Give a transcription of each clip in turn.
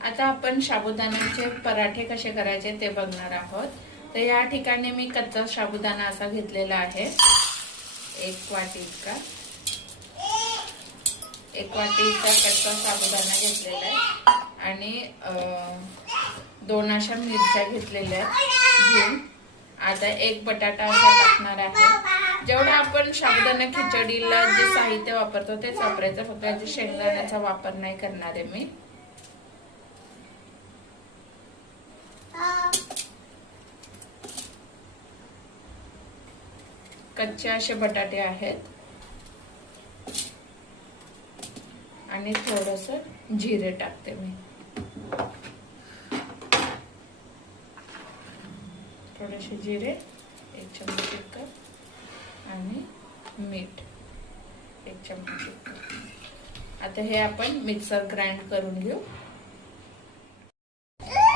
आता आपण साबुदाण्याचे पराठे कसे करायचे ते बघणार आहोत। तर या ठिकाणी मी कच्चा साबुदाणा असा घेतलेला आहे, 1 वाटी इतका। 1 वाटी इतका कच्चा साबुदाणा घेतलेला आहे आणि 2 अशा मिरच्या घेतलेल्या घेऊन आता 1 बटाटा असा टाकणार आहे। जेवढा आपण साबुदाणा खिचडीला जे साहित्य वापरतो तेच वापरायचं, फक्त शेंगदाण्याचा वापर नाही करणार आहे मी। कच्चे असे बटाटे आहेत आणि थोडंसं जिरे टाकते मी, थोडेसे जिरे, 1 चमचा इतकं आणि मीठ 1 चमचा इतकं। आता हे आपण मिक्सर ग्राइंड करून घेऊ।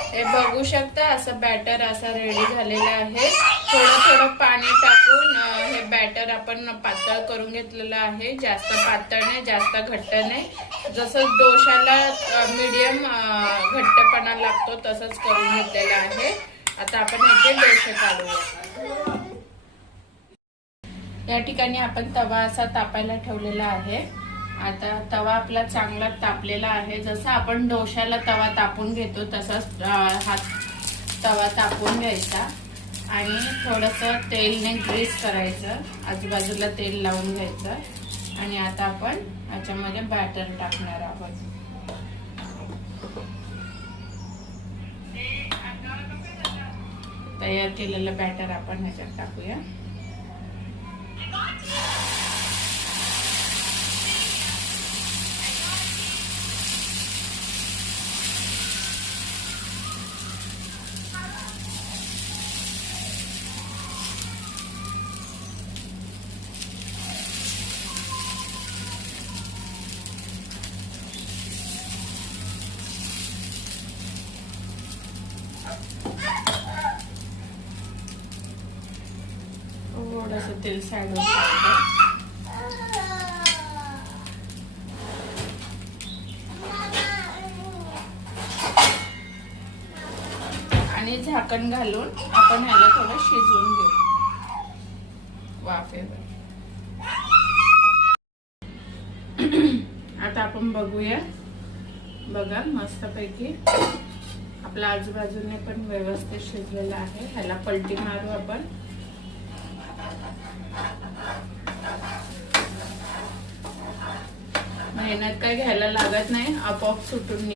हे बघू शकता असं बॅटर असं रेडी झालेलं आहे। थोडं थोडं पाणी टाकून हे बॅटर आपण पातळ करून घेतलेलं आहे, जास्त पातळ नाही जास्त घट्ट नाही, जसं डोशाला मीडियम घट्टपणा लागतो तसंच करून घेतलेलं आहे। आता आपण याचे डोसे काढूया। या ठिकाणी आपण तवा असा तापायला ठेवलेला आहे। आता तवा आपला चांगला तापलेला आहे, जसं आपण डोशाला तवा तापून घेतो तसाच हा तवा तापून घ्यायचा आणि थोडंसं तेलने ग्रीस करायचं, आजूबाजूला तेल लावून घ्यायचं आणि आता आपण याच्यामध्ये बॅटर टाकणार आहोत। तयार केलेलं बॅटर आपण ह्याच्यात टाकूया। थोडंसं तेल साईडवर आणि झाकण घालून आपण ह्याला थोडं शिजवून घेऊ वाफेवर। आता आपण बघूया, बघा मस्तपैकी आपल्या आजूबाजूने पण व्यवस्थित शिजलेलं आहे। ह्याला पलटी मारू आपण। मेहनत काय घ्यायला लागत नाही, आपोआप सुटून